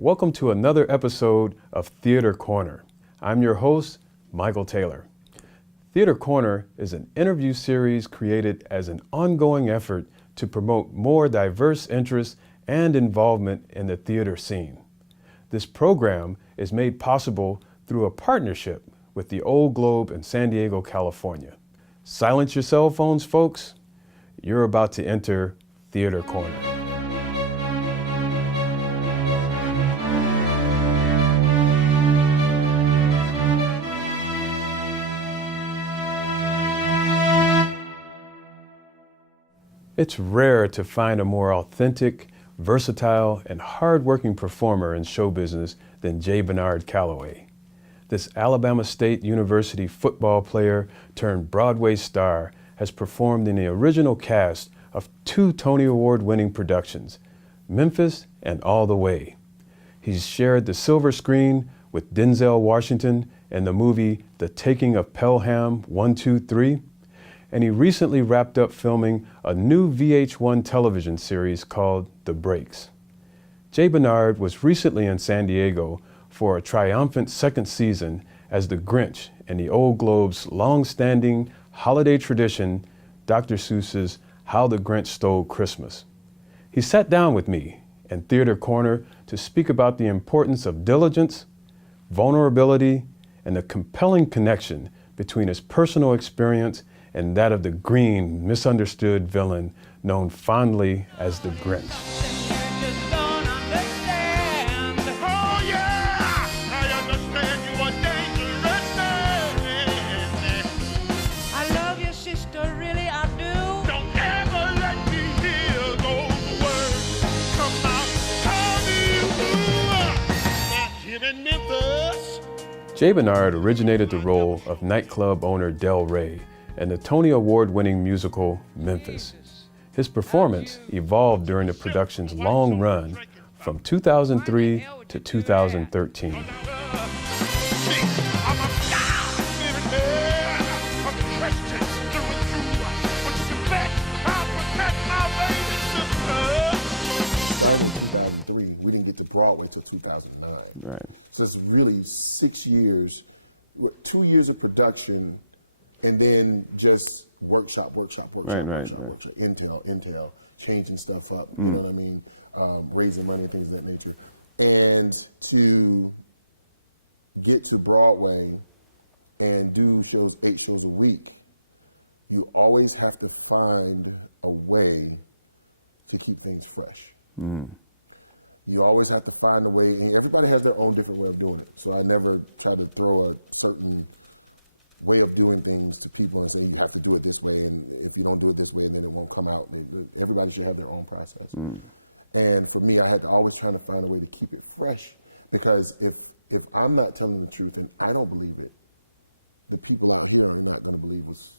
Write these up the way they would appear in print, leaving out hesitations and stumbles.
Welcome to another episode of Theater Corner. I'm your host, Michael Taylor. Theater Corner is an interview series created as an ongoing effort to promote more diverse interests and involvement in the theater scene. This program is made possible through a partnership with the Old Globe in San Diego, California. Silence your cell phones, folks. You're about to enter Theater Corner. It's rare to find a more authentic, versatile, and hardworking performer in show business than J. Bernard Calloway. This Alabama State University football player turned Broadway star has performed in the original cast of 2 Tony Award-winning productions, Memphis and All the Way. He's shared the silver screen with Denzel Washington in the movie The Taking of Pelham 1, 2, 3, and he recently wrapped up filming a new VH1 television series called The Breaks. J. Bernard was recently in San Diego for a triumphant second season as the Grinch in the Old Globe's long-standing holiday tradition, Dr. Seuss's How the Grinch Stole Christmas. He sat down with me in Theater Corner to speak about the importance of diligence, vulnerability, and the compelling connection between his personal experience and that of the green, misunderstood villain known fondly as the Grinch. J. Bernard originated the role of nightclub owner Del Rey in the Tony Award-winning musical Memphis. His performance evolved during the production's long run from 2003 to 2013. Started in 2003, we didn't get to Broadway till 2009. Right. So it's really 6 years, 2 years of production, and then just workshop, intel, changing stuff up, you know what I mean? Raising money and things of that nature. And to get to Broadway and do 8 shows a week, you always have to find a way to keep things fresh. You always have to find a way, and everybody has their own different way of doing it. So I never try to throw a certain way of doing things to people and say you have to do it this way, and if you don't do it this way, then it won't come out. Everybody should have their own process. And for me, I had to always try to find a way to keep it fresh, because if I'm not telling the truth and I don't believe it, the people out here are not going to believe what's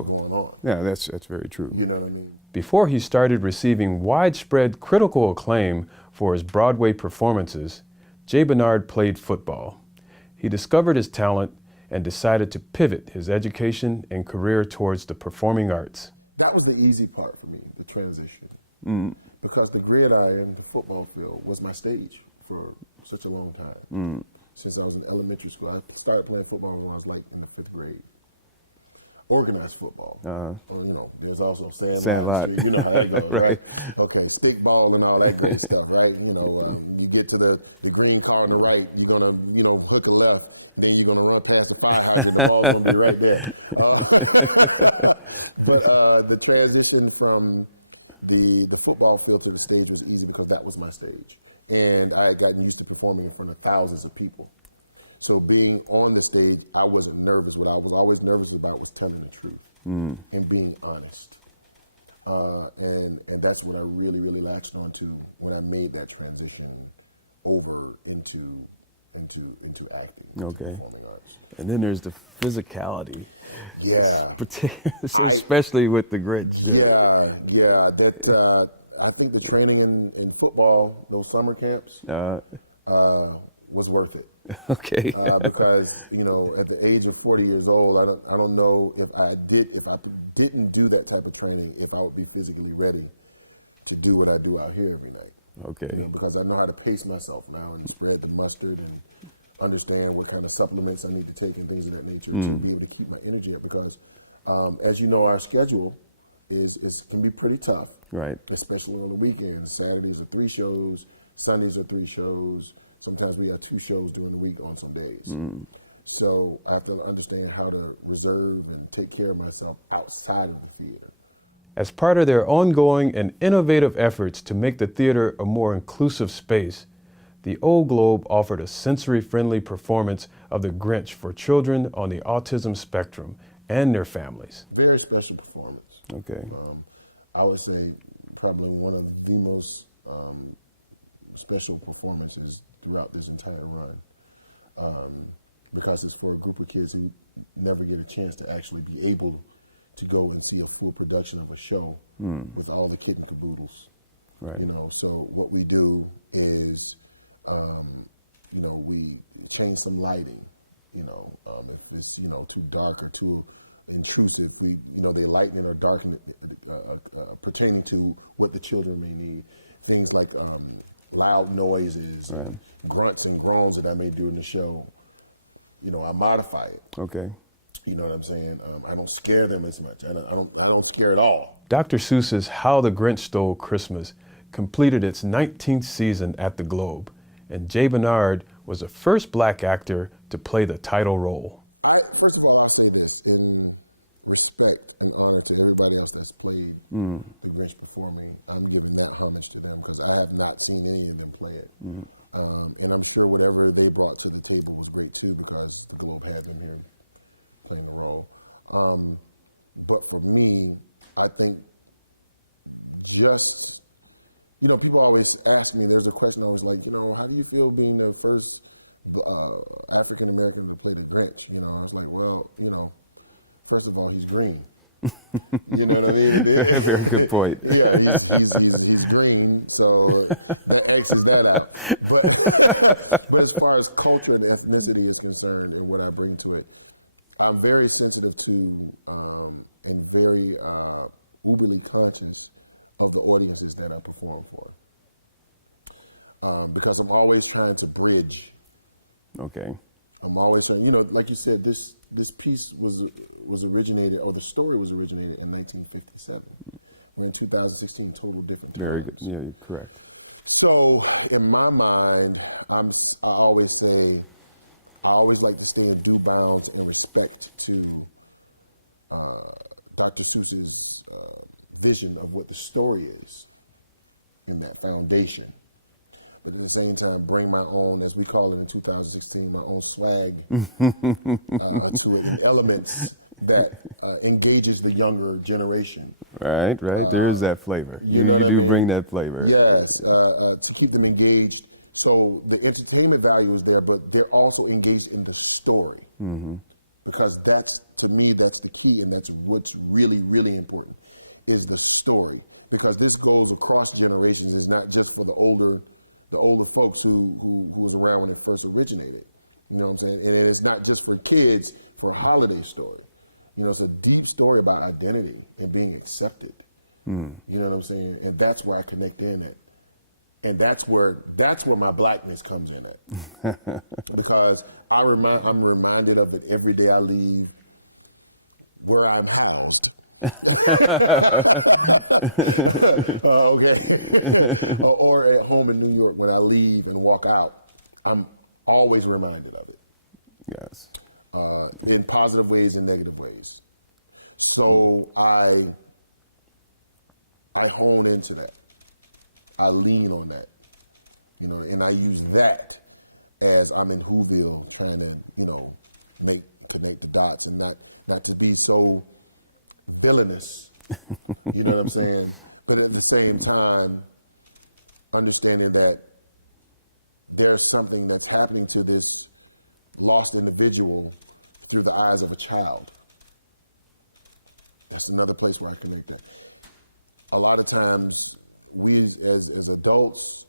going on. Yeah, that's very true. You know what I mean? Before he started receiving widespread critical acclaim for his Broadway performances, J. Bernard played football. He discovered his talent and decided to pivot his education and career towards the performing arts. That was the easy part for me, the transition. Because the gridiron, the football field, was my stage for such a long time. Since I was in elementary school. I started playing football when I was in the 5th grade. Organized football. You know, there's also Sandlot Street. You know how that goes, right? Okay, stick ball and all that great stuff, right? You know, you get to the green car on the right, you're gonna, hook a left, and then you're gonna run past the fire hydrant, the ball's gonna be right there. But the transition from the football field to the stage was easy because that was my stage. And I had gotten used to performing in front of thousands of people. So being on the stage, I wasn't nervous. What I was always nervous about was telling the truth and being honest. And that's what I really, really latched onto when I made that transition over into acting, into performing arts. And then there's the physicality. Yeah. Especially with the Grinch. Yeah. That I think the training in football, those summer camps, was worth it. Okay. Because at the age of 40 years old, I don't know if I didn't do that type of training, if I would be physically ready to do what I do out here every night. Okay. You know, because I know how to pace myself now and spread the mustard and understand what kind of supplements I need to take and things of that nature to be able to keep my energy up. Because, as you know, our schedule can be pretty tough. Right. Especially on the weekends. Saturdays are 3 shows. Sundays are 3 shows. Sometimes we have 2 shows during the week on some days. So I have to understand how to reserve and take care of myself outside of the theater. As part of their ongoing and innovative efforts to make the theater a more inclusive space, the Old Globe offered a sensory-friendly performance of The Grinch for children on the autism spectrum and their families. Very special performance. Okay. I would say probably one of the most special performances throughout this entire run, because it's for a group of kids who never get a chance to actually be able to go and see a full production of a show with all the kit and caboodles. Right. You know, so what we do is, you know, we change some lighting. You know, if it's, you know, too dark or too intrusive, they lighten it or darken it, pertaining to what the children may need. Things like loud noises and grunts and groans that I may do in the show. You know, I modify it. Okay. You know what I'm saying? I don't scare them as much. I don't scare at all. Dr. Seuss's How the Grinch Stole Christmas completed its 19th season at the Globe, and Jay Bernard was the first black actor to play the title role. First of all, I'll say this in respect and honor to everybody else that's played the Grinch before me. I'm giving that homage to them because I have not seen any of them play it. And I'm sure whatever they brought to the table was great too, because the Globe had them here playing the role. But for me, I think just, you know, people always ask me, there's a question always like, you know, how do you feel being the first African American to play the Grinch? You know, I was like, well, you know, first of all, he's green. You know what I mean? Good point. Yeah, he's green, so that X's that out. But but as far as culture and ethnicity is concerned and what I bring to it, I'm very sensitive to and very uberly conscious of the audiences that I perform for. Because I'm always trying to bridge. Okay. I'm always trying, you know, like you said, this piece was originated, or the story was originated in 1957. We're in 2016, total different times. Very good. Yeah, you're correct. So in my mind, I always say, I always like to stay in due bounds and respect to Dr. Seuss's vision of what the story is in that foundation. But at the same time, bring my own, as we call it in 2016, my own swag to it, and elements that engages the younger generation. Right. There is that flavor. You know what I mean? Bring that flavor. Yes, to keep them engaged. So the entertainment value is there, but they're also engaged in the story. Because that's, to me, that's the key, and that's what's really, really important, is the story. Because this goes across generations. It's not just for the older folks who was around when it first originated. You know what I'm saying? And it's not just for kids, for a holiday story. You know, it's a deep story about identity and being accepted. You know what I'm saying? And that's where I connect in at. And that's where my blackness comes in at. Because I'm reminded of it every day I leave where I'm housed. Okay. Or at home in New York, when I leave and walk out, I'm always reminded of it. Yes. In positive ways and negative ways. So I hone into that. I lean on that, you know, and I use that as I'm in Whoville trying to, you know, connect the dots, and not to be so villainous, you know what I'm saying? But at the same time, understanding that there's something that's happening to this lost individual through the eyes of a child. That's another place where I connect that. A lot of times, we as adults,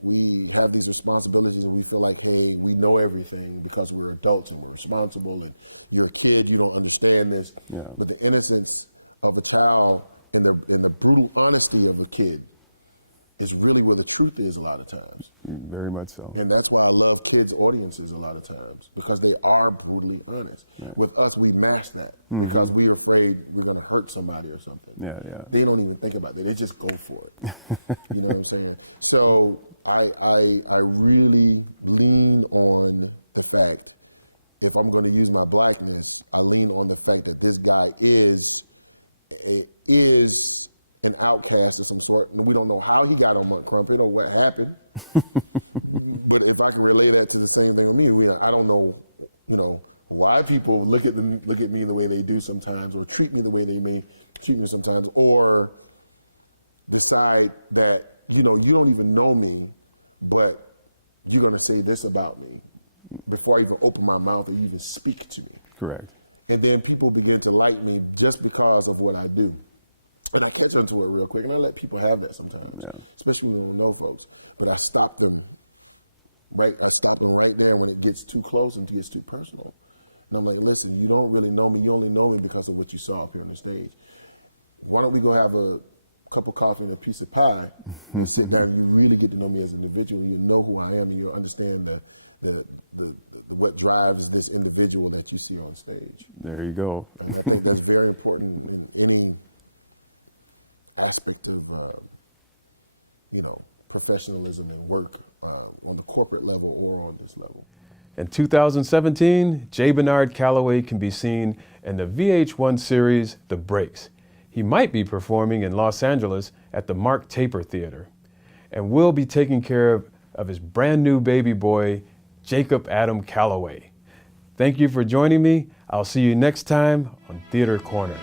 we have these responsibilities and we feel like, hey, we know everything because we're adults and we're responsible, and you're a kid, you don't understand this. Yeah. But the innocence of a child and the brutal honesty of a kid is really where the truth is a lot of times. Very much so. And that's why I love kids' audiences a lot of times, because they are brutally honest. Yeah. With us, we mask that because we're afraid we're going to hurt somebody or something. Yeah, yeah. They don't even think about that. They just go for it. You know what I'm saying? So I really lean on the fact, if I'm going to use my blackness, I lean on the fact that this guy is an outcast of some sort. And we don't know how he got on Mount Crumpet or what happened. But if I can relay that to the same thing with me, I don't know, why people look at me the way they do sometimes, or treat me the way they may treat me sometimes, or decide that, you don't even know me, but you're going to say this about me before I even open my mouth or you even speak to me. Correct. And then people begin to like me just because of what I do. And I catch onto it real quick, and I let people have that sometimes, especially when we don't know folks. But I stop them right there when it gets too close and it gets too personal. And I'm like, listen, you don't really know me. You only know me because of what you saw up here on the stage. Why don't we go have a cup of coffee and a piece of pie and sit down and you really get to know me as an individual, and you know who I am, and you understand the what drives this individual that you see on stage. There you go. And I think that's very important in any aspect of professionalism and work on the corporate level or on this level. In 2017, J. Bernard Calloway can be seen in the VH1 series The Breaks. He might be performing in Los Angeles at the Mark Taper Theater, and will be taking care of his brand new baby boy, Jacob Adam Calloway. Thank you for joining me. I'll see you next time on Theater Corner.